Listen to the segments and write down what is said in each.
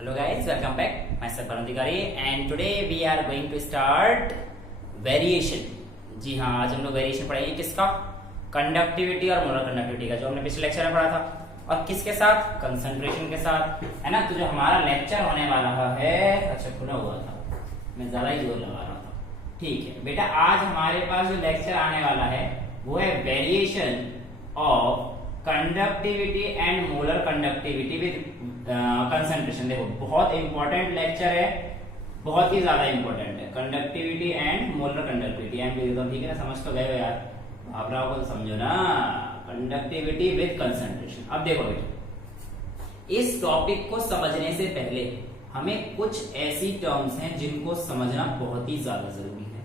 Hello guys, welcome back. Myself Varun Adhikari and today we are going to start variation. जी हाँ, आज हम लोग variation पढ़ेंगे किसका? कंडक्टिविटी और मोलर कंडक्टिविटी का, जो हमने पिछले लेक्चर में पढ़ा था। और किसके साथ? कंसंट्रेशन के साथ, है ना। तो जो हमारा लेक्चर होने वाला है, अच्छा खुला हुआ था, मैं ज्यादा ही जोर लगा रहा था। ठीक है बेटा, आज हमारे पास जो लेक्चर आने वाला है वो है variation of conductivity and molar conductivity with concentration. देखो बहुत इंपॉर्टेंट लेक्चर है, बहुत ही ज्यादा इंपॉर्टेंट है। कंडक्टिविटी एंड मोलर कंडक्टिविटी ठीक है ना, समझ तो गए हो यार, भावनाओं को तो समझो ना। Conductivity with concentration. अब देखो बेटा, इस टॉपिक को समझने से पहले हमें कुछ ऐसी टर्म्स हैं जिनको समझना बहुत ही ज्यादा जरूरी है।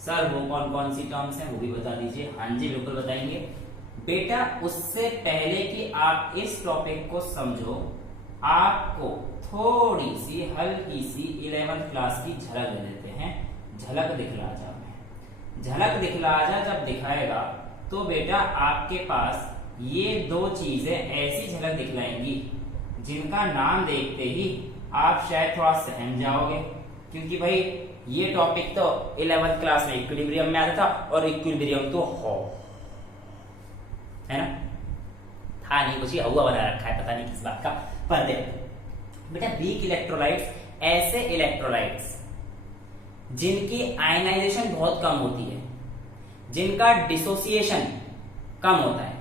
सर वो कौन कौन सी टर्म्स हैं वो भी बता दीजिए। हाँ जी बिल्कुल बताएंगे बेटा। उससे पहले कि आप इस टॉपिक को समझो, आपको थोड़ी सी हल्की सी 11th क्लास की झलक दे देते हैं। झलक दिखला जा, में झलक दिखला जा जब दिखाएगा तो बेटा आपके पास ये दो चीजें ऐसी झलक दिखलाएंगी जिनका नाम देखते ही आप शायद थोड़ा सहम जाओगे, क्योंकि भाई ये टॉपिक तो 11th क्लास में इक्विलिब्रियम में आता था, और इक्विलिब्रियम तो है ना, था नहीं, कुछ हुआ बना रखा है, पता नहीं किस बात का। पर देखो बेटा, वीक इलेक्ट्रोलाइट्स ऐसे इलेक्ट्रोलाइट्स जिनकी आयनाइजेशन बहुत कम होती है, जिनका डिसोसिएशन कम होता है,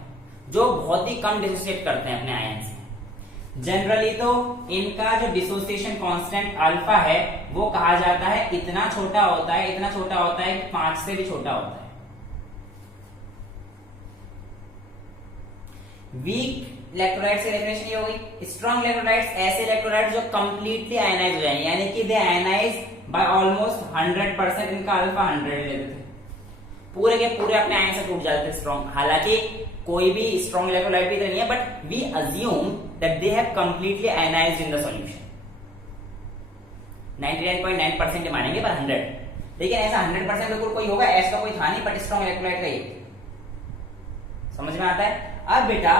जो बहुत ही कम डिसोसिएट करते हैं अपने आयन से। जनरली तो इनका जो डिसोसिएशन कांस्टेंट अल्फा है वो कहा जाता है इतना छोटा होता है, इतना छोटा होता है कि 5 से भी छोटा होता है। वीक इलेक्ट्रोलाइट्स की डेफिनेशन ये हो गई। स्ट्रॉन्ग इलेक्ट्रोलाइट्स ऐसे इलेक्ट्रोलाइट्स जो कंप्लीटली आयनाइज हो जाएंगे, यानी कि दे आयनाइज बाय ऑलमोस्ट 100%। इनका अल्फा 100 लेते थे, पूरे के पूरे अपने आयन से टूट जाते थे स्ट्रॉन्ग। हालांकि कोई भी स्ट्रॉन्ग इलेक्ट्रोलाइट भी तो नहीं है, but we assume that they have completely ionized in the solution. 99.9% मानेंगे पर 100, लेकिन ऐसा 100% तो कोई होगा ऐसा कोई था नहीं, बट स्ट्रॉन्ग इलेक्ट्रोलाइट का ये समझ में आता है। अब बेटा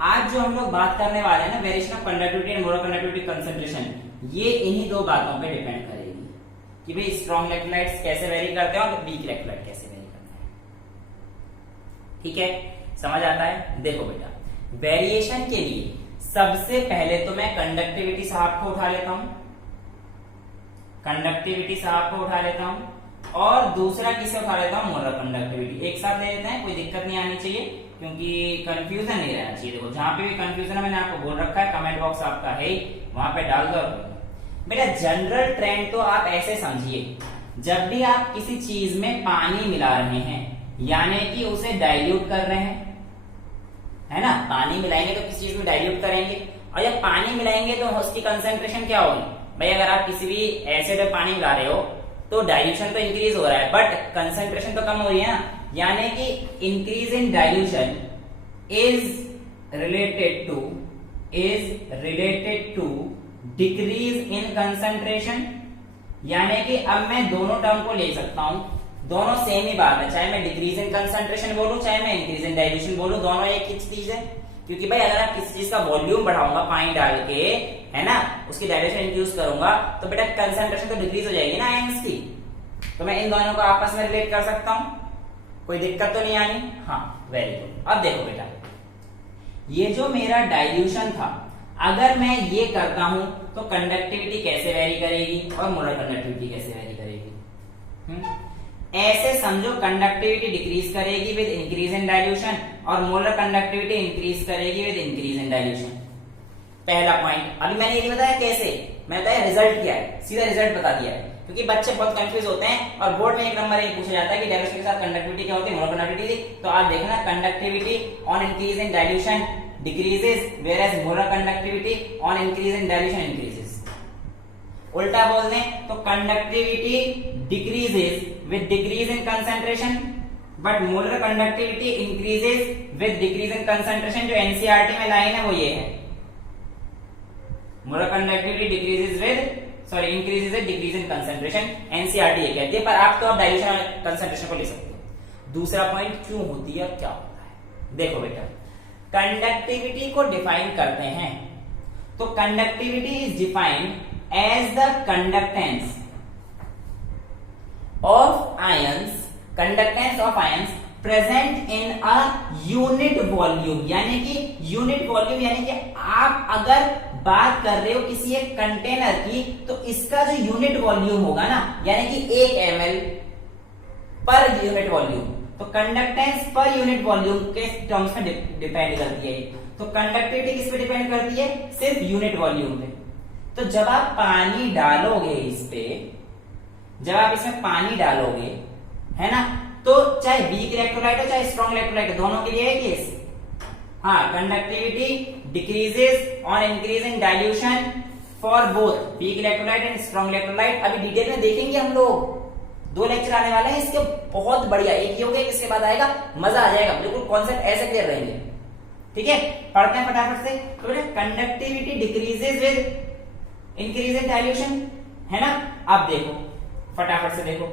आज जो हम लोग बात करने वाले हैं ना, variation of conductivity and molar conductivity concentration, ये इन्हीं दो बातों पे डिपेंड करेगी कि भाई स्ट्रॉन्ग इलेक्ट्रोलाइट्स कैसे वेरी करते हैं और वीक इलेक्ट्रोलाइट कैसे वेरी करते हैं। ठीक है, समझ आता है। देखो बेटा, वेरिएशन के लिए सबसे पहले तो मैं कंडक्टिविटी साहब को उठा लेता हूं, कंडक्टिविटी साहब को उठा लेता हूं, और दूसरा किसे उठा लेता हूं? Molar conductivity. एक साथ ले लेते हैं, कोई दिक्कत नहीं आनी चाहिए, क्योंकि कंफ्यूजन नहीं रहना चाहिए। देखो जहां पे भी कंफ्यूजन है मैंने आपको बोल रखा है, कमेंट बॉक्स आपका है, वहां पे डाल दो। बेटा जनरल ट्रेंड तो आप ऐसे समझिए, जब भी आप किसी चीज में पानी मिला रहे हैं, यानी कि उसे डाइल्यूट कर रहे हैं, है ना, पानी मिलाएंगे तो किसी चीज में डाइल्यूट करेंगे, और जब पानी मिलाएंगे तो उसकी कंसेंट्रेशन क्या होगी? भाई अगर आप किसी भी एसिड में पानी मिला रहे हो तो डाइल्यूशन तो इंक्रीज हो रहा है, बट कंसेंट्रेशन तो कम हो रही है ना। यानी कि increase in dilution is related to decrease in concentration. यानी कि अब मैं दोनों टर्म को ले सकता हूं, दोनों सेम ही बात है, चाहे मैं डिक्रीज इन कंसेंट्रेशन बोलूं चाहे मैं इंक्रीज इन डाइल्यूशन बोलूं, दोनों एक ही चीज है। क्योंकि भाई अगर आप किसी चीज का वॉल्यूम बढ़ाऊंगा पानी डाल के, है ना, उसकी डाइल्यूशन इंक्रीज करूंगा, तो बेटा कंसेंट्रेशन तो डिक्रीज हो जाएगी ना आयंस की। तो मैं इन दोनों को आपस में रिलेट कर सकता हूं, कोई दिक्कत तो नहीं आनी। हाँ वेरी गुड। अब देखो बेटा, ये जो मेरा डाइल्यूशन था, अगर मैं ये करता हूं तो कंडक्टिविटी कैसे वेरी करेगी और मोलर कंडक्टिविटी कैसे वेरी करेगी? ऐसे समझो, कंडक्टिविटी डिक्रीज करेगी विद इंक्रीज इन डाइल्यूशन, और मोलर कंडक्टिविटी इंक्रीज करेगी विद इंक्रीज इन डाइल्यूशन। पहला पॉइंट। अभी मैंने ये बताया कैसे, मैं बताया रिजल्ट क्या है, सीधा रिजल्ट बता दिया है, क्योंकि बच्चे बहुत कंफ्यूज होते हैं और बोर्ड में एक नंबर ये पूछा जाता है कि डाइल्यूशन के साथ कंडक्टिविटी क्या होती है, मोलर कंडक्टिविटी। तो आप देखना, conductivity on increase in dilution decreases, whereas molar conductivity on increase in dilution increases. उल्टा बोल दें तो conductivity decreases with decrease in concentration, but molar conductivity increases with decrease in concentration. जो NCERT में line है वो ये है, molar conductivity decreases with increases with decrease in concentration, NCERT ये कहती है। पर आप तो अब डाइल्यूशन और कंसेंट्रेशन को ले सकते हो। दूसरा पॉइंट, क्यों होती है, क्या होता है? देखो बेटा, कंडक्टिविटी को डिफाइन करते हैं तो conductivity is defined as the conductance of ions present in a unit volume, यानी कि यूनिट वॉल्यूम यानी कि आप अगर बात कर रहे हो किसी एक कंटेनर की, तो इसका जो यूनिट वॉल्यूम होगा ना, यानी कि 1 ml पर यूनिट वॉल्यूम, तो कंडक्टेंस पर यूनिट वॉल्यूम के टर्म्स में डिपेंड करती है। तो कंडक्टिविटी किस पे डिपेंड करती है? सिर्फ यूनिट वॉल्यूम पे। तो जब आप पानी डालोगे इस पे, जब आप इसमें पानी डालोगे, है ना, तो चाहे वीक इलेक्ट्रोलाइट हो चाहे स्ट्रॉन्ग इलेक्ट्रोलाइट हो, दोनों के लिए है केस। हाँ, conductivity decreases on increasing dilution for both weak electrolyte and strong electrolyte. अभी डिटेल में देखेंगे हम लोग, 2 लेक्चर आने वाले हैं इसके, बहुत बढ़िया। एक ही हो गया, इसके बाद आएगा, मजा आ जाएगा, बिल्कुल कॉन्सेप्ट ऐसे क्लियर रहेंगे। ठीक है, पढ़ते हैं फटाफट से। तो conductivity decreases with increasing dilution, है ना। अब देखो फटाफट से देखो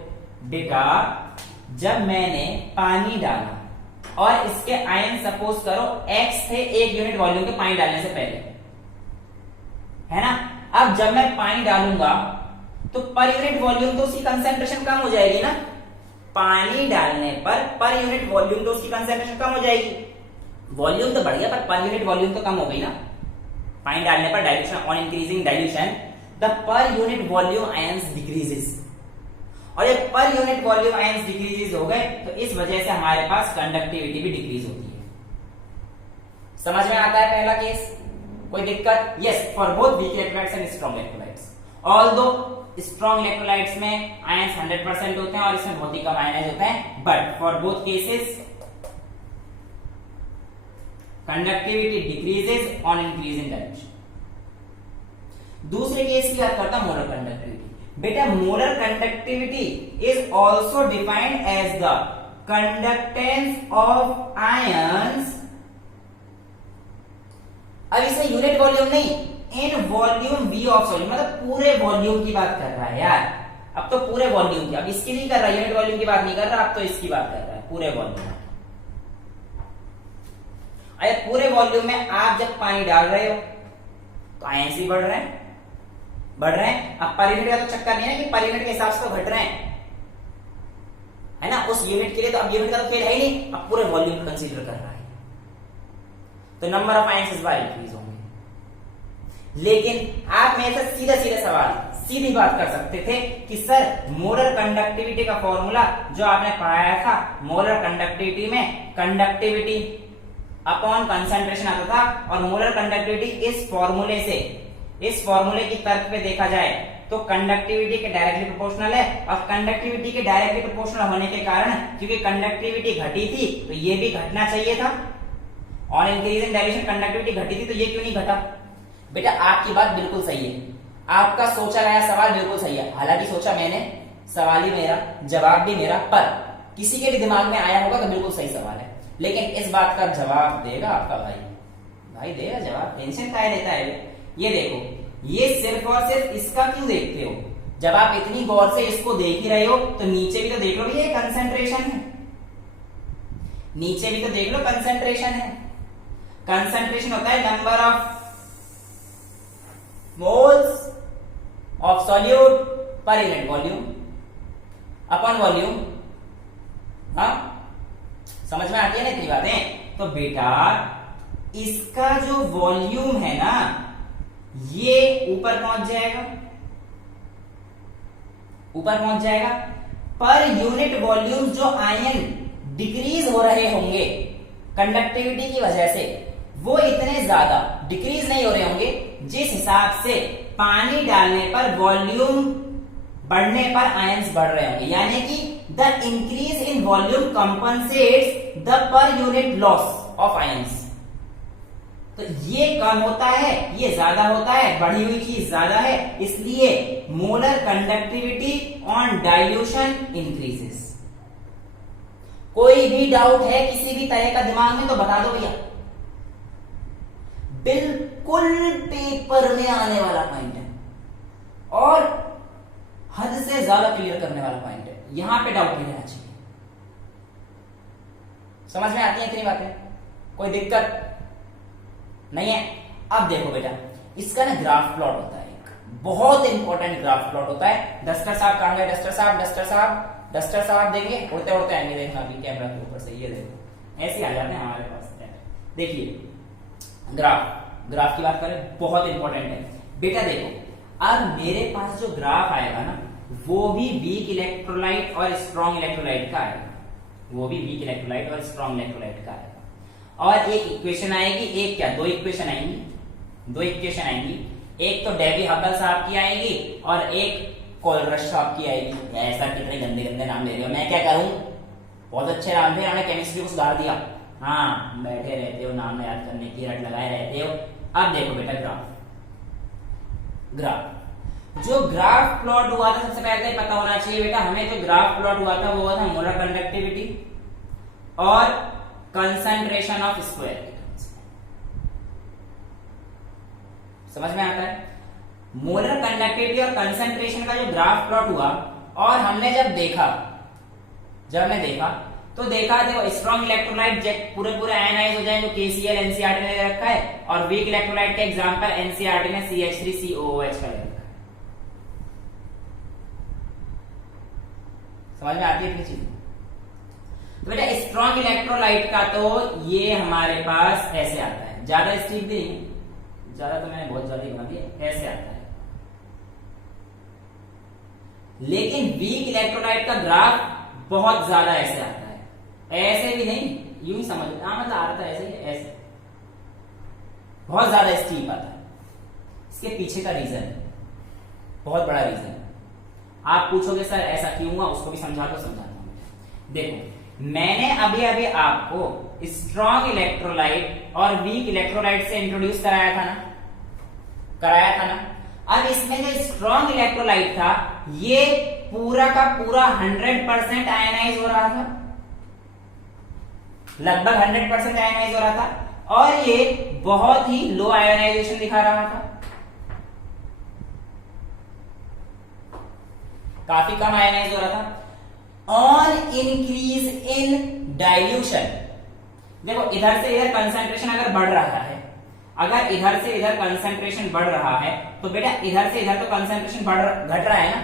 बेटा, जब मैंने पानी डाला और इसके आयन सपोज करो x थे 1 यूनिट वॉल्यूम के पानी डालने से पहले, है ना। अब जब मैं पानी डालूंगा तो पर यूनिट वॉल्यूम तो उसकी कंसेंट्रेशन कम हो जाएगी ना। पानी डालने पर यूनिट वॉल्यूम तो उसकी कंसेंट्रेशन कम हो जाएगी। वॉल्यूम तो बढ़ गया पर यूनिट वॉल्यूम तो कम हो गई ना। पानी डालने पर dilution on increasing dilution the per unit volume ions decreases, और ये per unit volume ions decreases हो गए तो इस वजह से हमारे पास कंडक्टिविटी भी डिक्रीज होती है। समझ में आता है पहला केस? कोई दिक्कत? Yes, for both weak electrolytes and strong electrolytes. Although strong electrolytes में आयंस 100% होते हैं और इसमें बहुत ही कम आयनाइज होते हैं, but for both cases conductivity decreases on increasing dilution. दूसरे केस की बात करता हूं, मोलर कंडक्टिविटी। बेटा, molar conductivity is also defined as the conductance of ions. अब इसमें यूनिट वॉल्यूम नहीं, in volume V of solid, मतलब पूरे वॉल्यूम की बात कर रहा है यार। अब तो पूरे वॉल्यूम की, अब इसकी नहीं कर रहा, यूनिट वॉल्यूम की बात नहीं कर रहा, अब तो इसकी बात कर रहा है, पूरे वॉल्यूम। अरे पूरे वॉल्यूम में आप जब पानी डाल रहे हो तो आयंस भी बढ़ रहे हैं। अब पर यूनिट का तो चक्कर नहीं है कि पर यूनिट के हिसाब से तो घट रहे हैं, है ना। उस यूनिट के लिए तो अब यूनिट का तो खेल है ही नहीं, अब पूरे वॉल्यूम कंसीडर कर रहा है, तो नंबर ऑफ आयंस इस बार इंक्रीज होंगे। लेकिन आप मेरे से सीधे सवाल, सीधी बात कर सकते थे कि सर मोलर कंडक्टिविटी का फॉर्मूला जो आपने पढ़ाया था, मोलर कंडक्टिविटी में कंडक्टिविटी अपॉन कंसंट्रेशन आता था, और मोलर कंडक्टिविटी इस फॉर्मूले की तर्क पे देखा जाए तो कंडक्टिविटी के डायरेक्टली प्रोपोर्शनल है, और कंडक्टिविटी के डायरेक्टली प्रोपोर्शनल होने के कारण क्योंकि कंडक्टिविटी घटी थी तो ये भी घटना चाहिए था। ऑन इंक्रीजिंग डाइल्यूशन कंडक्टिविटी घटी थी तो ये क्यों नहीं घटा? बेटा आपकी बात बिल्कुल सही है, आपका सोचा गया सवाल बिल्कुल सही है। हालांकि सोचा मैंने, सवाल ही मेरा, जवाब भी मेरा, पर किसी के भी दिमाग में आया होगा तो बिल्कुल सही सवाल है। लेकिन इस बात का जवाब देगा आपका भाई देगा जवाब, टेंशन काहे लेता है? ये देखो, ये सिर्फ और सिर्फ इसका क्यों देखते हो? जब आप इतनी गौर से इसको देख ही रहे हो तो नीचे भी तो देख लो, ये कंसंट्रेशन है, नीचे भी तो देख लो कंसंट्रेशन है। कंसंट्रेशन होता है number of moles of solute per unit volume upon volume. हाँ, समझ में आती है ना इतनी बातें? तो बेटा इसका जो वॉल्यूम है ना, ये ऊपर पहुंच जाएगा, पर यूनिट वॉल्यूम जो आयन डिक्रीज हो रहे होंगे कंडक्टिविटी की वजह से, वो इतने ज्यादा डिक्रीज नहीं हो रहे होंगे जिस हिसाब से पानी डालने पर वॉल्यूम बढ़ने पर आयंस बढ़ रहे होंगे। यानी कि the increase in volume compensates the per unit loss of ions. तो ये कम होता है, ये ज्यादा होता है, बढ़ी हुई चीज ज्यादा है, इसलिए molar conductivity on dilution increases. कोई भी डाउट है किसी भी तरह का दिमाग में तो बता दो भैया, बिल्कुल पेपर में आने वाला पॉइंट है और हद से ज्यादा क्लियर करने वाला पॉइंट है, यहां पे डाउट नहीं रहना चाहिए। समझ में आती है इतनी बातें? कोई दिक्कत नहीं है? अब देखो बेटा, इसका ना ग्राफ प्लॉट होता है, बहुत इंपॉर्टेंट ग्राफ प्लॉट होता है। डस्टर साहब कहां गए? डस्टर साहब, डस्टर साहब, डस्टर साहब देंगे, उड़ते उड़ते आएंगे। देखना अभी कैमरा के ऊपर से, ये देखो ऐसे आ जाते हैं हमारे पास। देखिए ग्राफ की बात करें, बहुत इंपॉर्टेंट है बेटा। देखो अब मेरे पास जो ग्राफ आएगा ना, वो भी वीक इलेक्ट्रोलाइट और स्ट्रॉन्ग इलेक्ट्रोलाइट का आएगा, वो भी वीक इलेक्ट्रोलाइट और स्ट्रॉन्ग इलेक्ट्रोलाइट का आएगा। और एक इक्वेशन आएगी, एक क्या, दो इक्वेशन आएंगी, दो इक्वेशन आएंगी। एक तो डेवी हकल साहब की आएगी और एक कोलरश साहब की आएगी। ऐसा कितने गंदे गंदे नाम ले रहे हो, मैं क्या करूं? बहुत अच्छे नाम थे, उन्होंने केमिस्ट्री को सुधार दिया। हाँ, बैठे रहते हो नाम याद करने की रट लगाए रहते हो। अब देखो बेटा ग्राफ जो ग्राफ प्लॉट हुआ था, सबसे पहले पता होना चाहिए बेटा हमें, जो ग्राफ प्लॉट हुआ था वो हुआ था मोलर कंडक्टिविटी और कंसंट्रेशन ऑफ स्क्वायर। समझ में आता है? मोलर कंडक्टिविटी और कंसंट्रेशन का जो ग्राफ प्लॉट हुआ, और हमने जब हमने देखा तो देखा देखो स्ट्रॉन्ग इलेक्ट्रोलाइट पूरे पूरे आयनाइज हो जाए, जो केसीएल एनसीईआरटी ने दे रखा है, और वीक इलेक्ट्रोलाइट का एग्जांपल एनसीईआरटी ने CH3COOH का ले रखा है। समझ में आती है चीज? तो बेटा स्ट्रॉन्ग इलेक्ट्रोलाइट का तो ये हमारे पास ऐसे आता है, ज्यादा स्टीप भी नहीं, ज्यादा तो मैंने बहुत ज्यादा बना दिया, ऐसे आता है। लेकिन वीक इलेक्ट्रोलाइट का ग्राफ बहुत ज्यादा ऐसे आता है, ऐसे भी नहीं, यूं ही समझ, मतलब आता है ऐसे, ऐसे बहुत ज्यादा स्टीप आता है। इसके पीछे का रीजन, बहुत बड़ा रीजन, आप पूछोगे सर ऐसा क्यों हुआ, उसको भी समझाता हूं। देखो मैंने अभी अभी आपको स्ट्रॉन्ग इलेक्ट्रोलाइट और वीक इलेक्ट्रोलाइट से इंट्रोड्यूस कराया था ना। अब इसमें जो स्ट्रॉन्ग इलेक्ट्रोलाइट था, ये पूरा का पूरा 100% आयनाइज हो रहा था, लगभग 100% आयनाइज हो रहा था, और ये बहुत ही लो आयोनाइजेशन दिखा रहा था, काफी कम आयनाइज हो रहा था। ऑन इंक्रीज इन डाइल्यूशन, देखो इधर से इधर कंसंट्रेशन अगर बढ़ रहा है, अगर इधर से इधर कंसंट्रेशन बढ़ रहा है, तो बेटा इधर से इधर तो कंसंट्रेशन घट रहा है ना।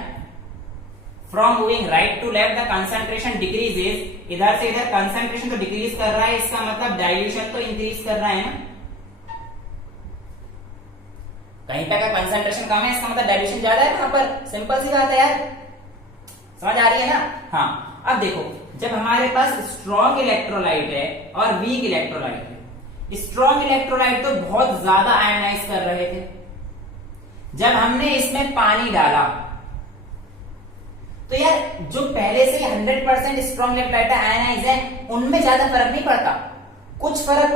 From moving right to left the concentration decreases, इधर से इधर कंसंट्रेशन तो डिक्रीज कर रहा है, इसका मतलब डाइल्यूशन तो इंक्रीज कर रहा है ना। कहीं पे अगर कंसंट्रेशन कम है, इसका मतलब डाइल्यूशन ज्यादा है वहां पर, सिंपल सी बात है यार, समझ आ रही है ना? हाँ, अब देखो जब हमारे पास स्ट्रॉन्ग इलेक्ट्रोलाइट है और वीक इलेक्ट्रोलाइट है, स्ट्रॉन्ग इलेक्ट्रोलाइट तो बहुत ज्यादा आयनाइज कर रहे थे। जब हमने इसमें पानी डाला तो यार जो पहले से 100% स्ट्रॉन्ग इलेक्ट्रोलाइट आयनाइज है, उनमें ज्यादा फर्क नहीं पड़ता, कुछ फर्क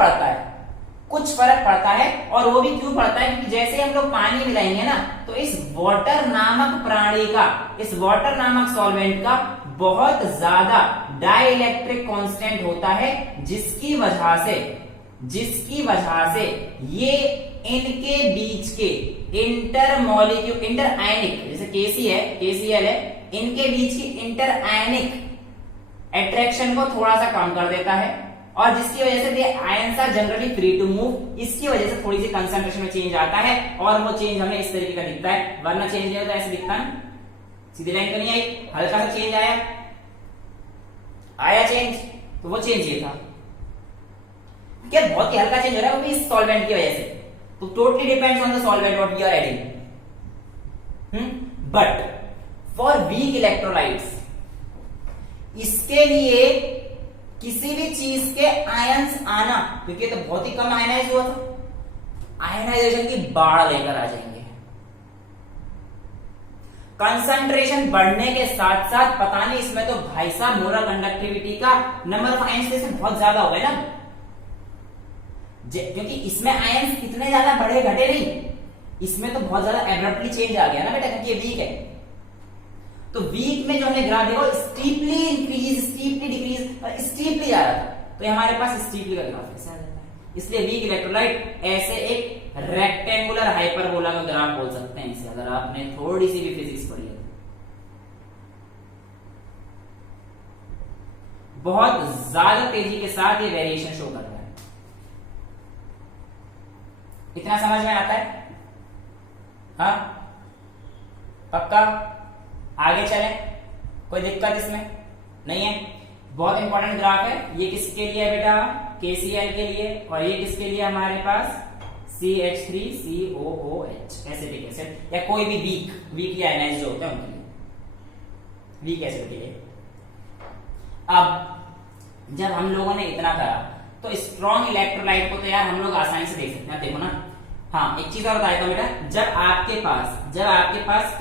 पड़ता है। और वो भी क्यों पड़ता है? क्योंकि जैसे हम लोग पानी मिलाएंगे ना, तो इस वाटर नामक प्राणी का, इस वाटर नामक सॉल्वेंट का बहुत ज्यादा डाइइलेक्ट्रिक कांस्टेंट होता है, जिसकी वजह से ये इनके बीच के इंटर आयनिक, जैसे KCl है, इनके बीच की इंटर आयनिक अट्रैक्शन को थोड़ा सा कम कर देता है, और जिसकी वजह से ये ions are generally free to move. इसकी वजह से थोड़ी सी कंसंट्रेशन में चेंज आता है, और वो चेंज हमें इस तरीके का दिखता है, वरना चेंज नहीं होता, ऐसे दिखता है, सीधी लाइन तो नहीं आई, हल्का सा चेंज आया चेंज, तो वो चेंज ये था क्या, बहुत ही हल्का चेंज हो रहा है, वो भी इस सॉल्वेंट की वजह से। तो totally depends on the solvent what we are adding. But for weak electrolytes, इसके लिए किसी भी चीज के आयंस आना, क्योंकि तो बहुत ही कम आयनाइज हुआ था, आयनाइजेशन की बाढ़ लेकर आ जाएंगे। कंसंट्रेशन बढ़ने के साथ साथ, पता नहीं इसमें तो भाई साहब मोलर कंडक्टिविटी का नंबर ऑफ आयंस बहुत ज्यादा हो गए ना, क्योंकि इसमें आयंस इतने ज्यादा बढ़े घटे नहीं, इसमें तो बहुत ज्यादा एब्रप्टली चेंज आ गया ना बेटा, क्योंकि ये वीक है। तो वीक में जो हमने ग्राफ देखो, स्टीपली इंक्रीज, स्टीपली डिक्रीज और स्टीपली जा रहा था, तो ये हमारे पास स्टीपली का ग्राफ ऐसा आ जाता है। इसलिए वीक इलेक्ट्रोलाइट ऐसे एक रेक्टेंगुलर हाइपरबोला का ग्राफ बोल सकते हैं इसे, अगर आपने थोड़ी सी भी फिजिक्स पढ़ी है। बहुत ज्यादा तेजी के साथ ये वेरिएशन शो कर रहा है, इतना समझ में आता है? हाँ, पक्का? आगे चले, कोई दिक्कत इसमें नहीं है? बहुत इंपॉर्टेंट ग्राफ है ये। किसके लिए है बेटा? KCl के लिए। और ये किसके लिए हमारे पास? CH3COOH एसिडिक एसिड या कोई भी वीक या एनाइज जो होते हैं उनके लिए, वीक एसिड के लिए। अब जब हम लोगों ने इतना करा तो स्ट्रॉन्ग इलेक्ट्रोलाइट को तो यार हम लोग आसानी से देख सकते हैं। देखो ना, हाँ एक चीज और बताया था बेटा, जब आपके पास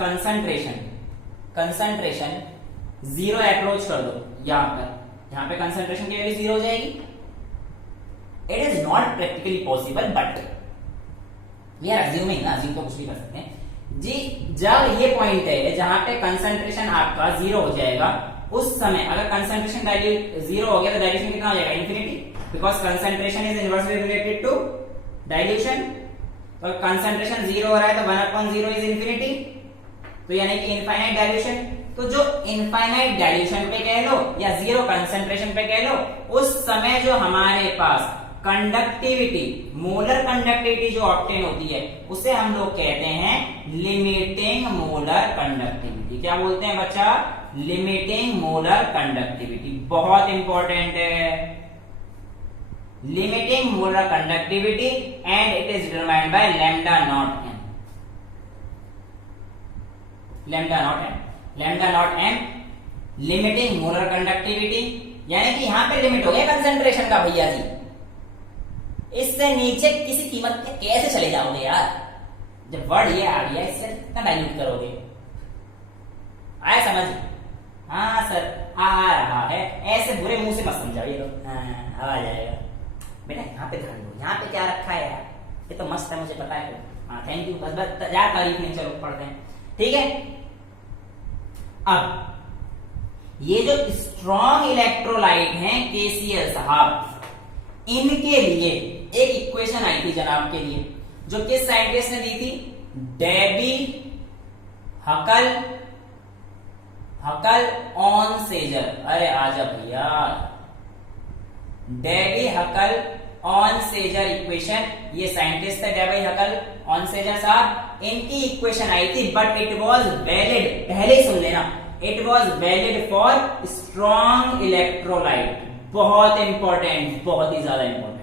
कंसंट्रेशन जीरो अप्रोच कर दो, यहाँ पे कंसंट्रेशन की वैल्यू जीरो हो जाएगी। It is not practically possible but we are assuming ना, अज्यूम तो कुछ भी कर सकते हैं जी। जब ये पॉइंट है जहां पे कंसंट्रेशन आपका जीरो हो जाएगा, उस समय अगर कंसंट्रेशन जीरो हो गया तो डाइल्यूशन कितना हो जाएगा? Infinity, because concentration is inversely related to dilution. तो कंसंट्रेशन जीरो हो रहा है तो 1/0 इज इन्फिनिटी, तो यानी कि इनफाइनाइट डाइल्यूशन। तो जो इनफाइनाइट डाइल्यूशन पे कह लो या जीरो कंसंट्रेशन पे कह लो, उस समय जो हमारे पास कंडक्टिविटी, मोलर कंडक्टिविटी जो ऑब्टेन होती है उसे हम लोग कहते हैं लिमिटिंग मोलर कंडक्टिविटी। क्या बोलते हैं बच्चा? Limiting molar conductivity. बहुत इंपॉर्टेंट है, limiting molar conductivity and it is determined by lambda nought m. Lambda nought m limiting molar conductivity, यानी कि यहां पे लिमिट हो गया कंसंट्रेशन का भैया जी। इससे नीचे किसी कीमत पे कैसे चले जाओगे यार? जब वर्ड ये आ गया इससे कितना डाइल्यूट करोगे? आया समझ? हाँ सर आ रहा है, ऐसे बुरे मुंह से मत समझाओ ये लोग। हाँ आ जाएगा बेटा, यहाँ पे ध्यान दो, यहाँ पे क्या रखा है यार, ये तो मस्त है मुझे पता है। हाँ थैंक यू, बस ज्यादा तारीफ नहीं, चलो पढ़ते हैं ठीक है। अब ये जो स्ट्रॉन्ग इलेक्ट्रोलाइट हैं KCl साहब, इनके लिए एक इक्वेशन आई थी जनाब के लिए, जो किस साइंटिस्ट ने दी थी? Debye Huckel Onsager. अरे आजा भैया, Debye Huckel Onsager equation, ये साइंटिस्ट है डेबी हकल ऑन सेजर साहब। इनकी इक्वेशन आई थी बट इट वाज वैलिड, पहले ही सुन लेना, it was valid for strong electrolyte. बहुत इंपॉर्टेंट, बहुत ही ज्यादा important,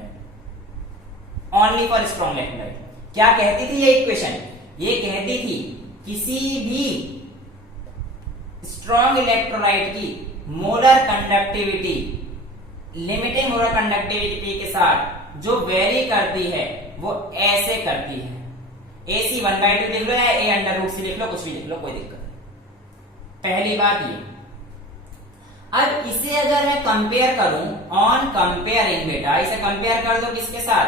only for strong electrolyte. क्या कहती थी ये इक्वेशन? ये कहती थी किसी भी स्ट्रॉन्ग इलेक्ट्रोलाइट की molar conductivity, limiting molar conductivity के साथ जो वेरी करती है वो ऐसे करती है। AC 1/2 लिख लो या A√C लिख लो, कुछ भी लिख लो, कोई दिक्कत नहीं। पहली बात ये। अब इसे अगर मैं कंपेयर करूं, ऑन कंपेयरिंग बेटा, इसे कंपेयर कर दो किसके साथ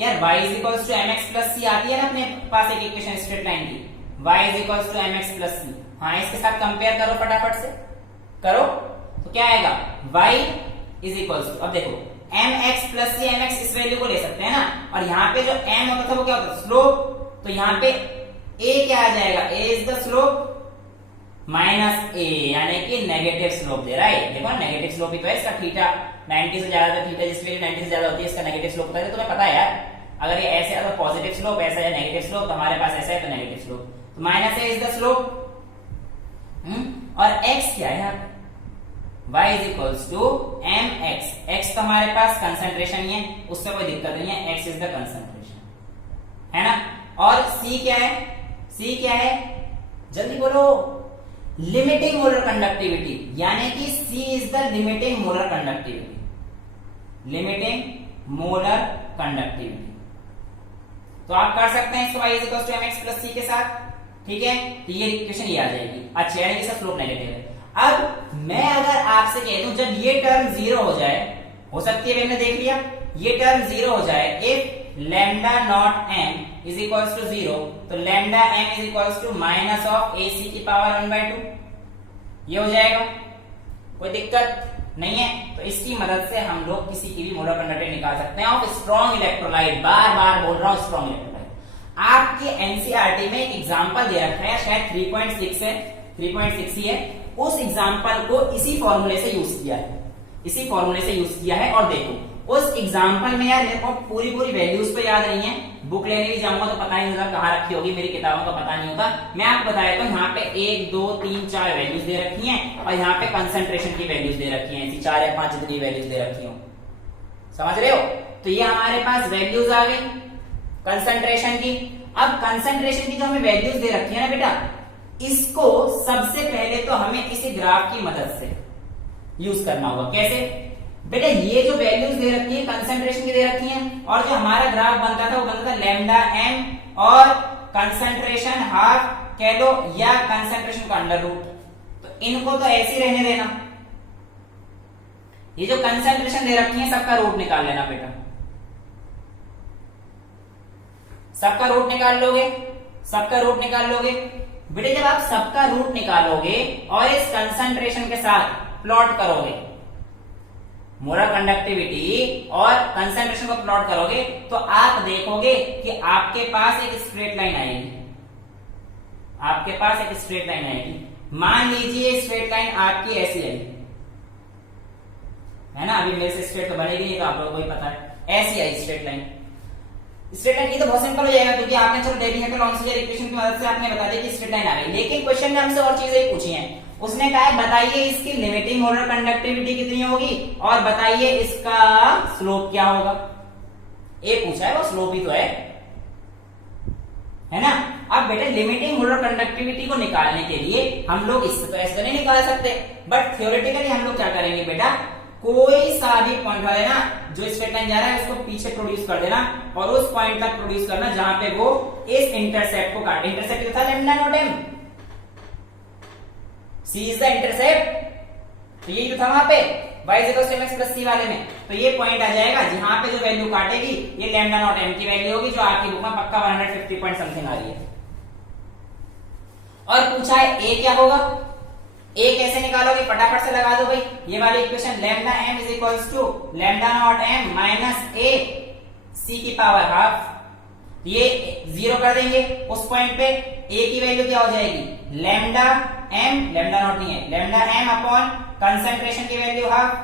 यार? y = mx+c आती है ना अपने पास एक इक्वेशन स्ट्रेट लाइन की, y = mx+c। हाँ इसके साथ कंपेयर करो, फटाफट से करो तो क्या आएगा? y = अब देखो mx+c, mx इस वैल्यू को ले सकते हैं ना, और यहाँ पे जो m होता था वो क्या होता था? स्लोप। तो यहाँ पे a क्या आ जाएगा? a is the slope minus a, यानी कि नेगेटिव स्लोप दे रहा है। देखो नेगेटिव स्लोप ही तो है इसका, थीटा 90 से ज्यादा, तो थीटा जिस वैल्यू 90 से ज्यादा होती है इसका नेगेटिव स्लोप होता है। तुम्हें पता है यार, अगर ये ऐसे है तो पॉजिटिव स्लोप, ऐसा है नेगेटिव स्लोप, तो हमारे पास ऐसा है तो नेगेटिव स्लोप, तो minus a is the slope. और x क्या है यहाँ पे? y = mx। x तो हमारे पास कंसंट्रेशन ही है, उससे कोई दिक्कत नहीं है, x इज द कंसंट्रेशन, है ना। और c क्या है? c क्या है? जल्दी बोलो। लिमिटिंग मोलर कंडक्टिविटी, यानी कि C is the limiting molar conductivity, limiting molar conductivity. तो आप कर सकते हैं इसको y = mx+c के साथ, ठीक है। तो ये इक्वेशन ये आ जाएगी। अच्छा, यानी कि इसका स्लोप नेगेटिव है। अब मैं अगर आपसे कह दूं जब ये टर्म जीरो हो जाए, हो सकती है मैंने देख लिया, ये टर्म जीरो हो जाए, if lambda nought m is equals to 0, of लैम्डा m इज इक्वल्स टू माइनस ऑफ AC की पावर 1/2, ये हो जाएगा, कोई दिक्कत नहीं है। तो इसकी मदद से हम लोग किसी की भी मोलर कंडक्टिविटी निकाल सकते हैं ऑफ स्ट्रॉन्ग इलेक्ट्रोलाइट। बार बार बोल रहा हूं स्ट्रॉन्ग इलेक्ट्रोलाइट। आपके एनसीईआरटी में एक एग्जांपल दे रखा है, शायद 3.6 है, 3.6 ही है, उस एग्जांपल को इसी फॉर्मूले से यूज किया है, इसी फॉर्मूले से यूज किया है। और देखो उस एग्जांपल में यार मेरे को पूरी वैल्यूज तो याद नहीं है, बुक लेने भी जाऊंगा तो पता ही नहीं होगा कहाँ रखी होगी, मेरी किताबों का पता नहीं होगा। मैं आपको बताया तो यहाँ पे 1 2 3 4 वैल्यूज दे रखी हैं और यहाँ पे कंसंट्रेशन की वैल्यूज दे रखी हैं, ऐसी 4 या 5 जितनी वैल्यूज दे रखी हो, समझ रहे हो। तो ये हमारे पास वैल्यूज आ गई कंसंट्रेशन की। अब कंसंट्रेशन की जो हमें वैल्यूज दे रखी है ना बेटा, इसको सबसे पहले तो हमें इसी ग्राफ की मदद से यूज करना होगा। कैसे बेटा, ये जो वैल्यूज दे रखी है कंसंट्रेशन की दे रखी हैं और जो हमारा ग्राफ बनता था वो बनता था लैम्डा एम और कंसंट्रेशन हाफ कह लो या कंसंट्रेशन का अंडर रूट। तो इनको तो ऐसे ही रहने देना, ये जो कंसंट्रेशन दे रखी है सबका रूट निकाल लेना बेटा, सबका रूट निकाल लोगे, सबका रूट निकाल लोगे बेटे। जब आप सबका रूट निकालोगे और इस कंसंट्रेशन के साथ प्लॉट करोगे, मोलर कंडक्टिविटी और कंसंट्रेशन को प्लॉट करोगे तो आप देखोगे कि आपके पास एक स्ट्रेट लाइन आएगी, आपके पास एक स्ट्रेट लाइन आएगी। मान लीजिए स्ट्रेट लाइन आपकी ऐसी आएगी, है ना, अभी मेरे से स्ट्रेट तो बनेगी नहीं तो आप लोगों को ही पता है, ऐसी आई स्ट्रेट लाइन। स्ट्रेट लाइन की तो बहुत सिंपल हो जाएगा क्योंकि आपने चलो डेरिवेटिव लॉन्जिट्यूडल इक्वेशन की मदद से आपने बता दिया कि स्ट्रेट लाइन आ गई। लेकिन क्वेश्चन ने हमसे और चीजें पूछी हैं, उसने कहा है बताइए इसकी लिमिटिंग मोलर कंडक्टिविटी कितनी होगी और बताइए इसका स्लोप क्या होगा। ये पूछा है, वो स्लोप ही तो है ना। अब बेटे लिमिटिंग मोलर कंडक्टिविटी को निकालने के लिए हम लोग इससे तो ऐसे नहीं निकाल सकते, बट थ्योरेटिकली हम लोग क्या करेंगे बेटा, कोई सा भी पॉइंट उठा लेना, जो स्ट्रेट लाइन जा रहा है उसको पीछे प्रोड्यूस कर देना और उस पॉइंट तक प्रोड्यूस करना जहां पे वो इस इंटरसेप्ट को काटे। इंटरसेप्ट था lambda nought m, C is the intercept. तो ये जो था वहां पे y = mx + c वाले में, तो ये पॉइंट आ जाएगा जहां पे जो वैल्यू काटेगी ये लैम्डा नॉट एम की वैल्यू होगी, जो आपकी बुक में पक्का 150 पॉइंट समथिंग आ रही है। और पूछा है a क्या होगा, a कैसे निकालोगे, फटाफट से लगा दो भाई ये वाली equation, lambda m = lambda nought m - a c की पावर हाफ। ये 0 कर देंगे उस पॉइंट पे, a की वैल्यू क्या हो जाएगी, लैम्डा m, लैम्डा नॉट नहीं है, लैम्डा m अपॉन कंसंट्रेशन की वैल्यू हाफ।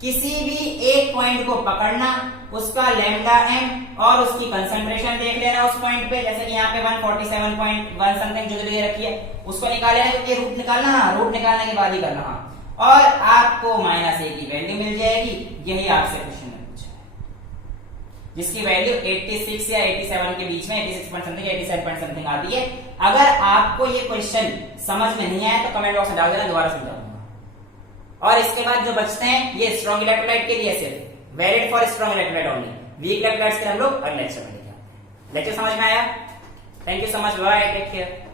किसी भी एक पॉइंट को पकड़ना, उसका लैम्डा m और उसकी कंसंट्रेशन देख लेना उस पॉइंट पे, जैसे कि यहाँ पे 147.1 समथिंग जो दे रखी है उसको निकाल लेना, क्योंकि रूट निकालना, रूट निकालने के बाद ही करना, और आपको -a की वैल्यू मिल जाएगी। यही आपसे क्वेश्चन में पूछा है, जिसकी वैल्यू 86 या 87 के बीच में, 86 पॉइंट समथिंग 87 पॉइंट समथिंग आती है। अगर आपको ये क्वेश्चन समझ में नहीं आया तो कमेंट बॉक्स में डाल देना, दोबारा समझाऊंगा। और इसके बाद जो बचते हैं ये स्ट्रॉन्ग इलेक्ट्रोलाइट के लिए सिर्फ valid for strong electrolyte only, weak electrolytes के हम लोग अगले लेक्चर में लेके आते हैं। लेक्चर समझ में आया? Thank you so much, bye, take care.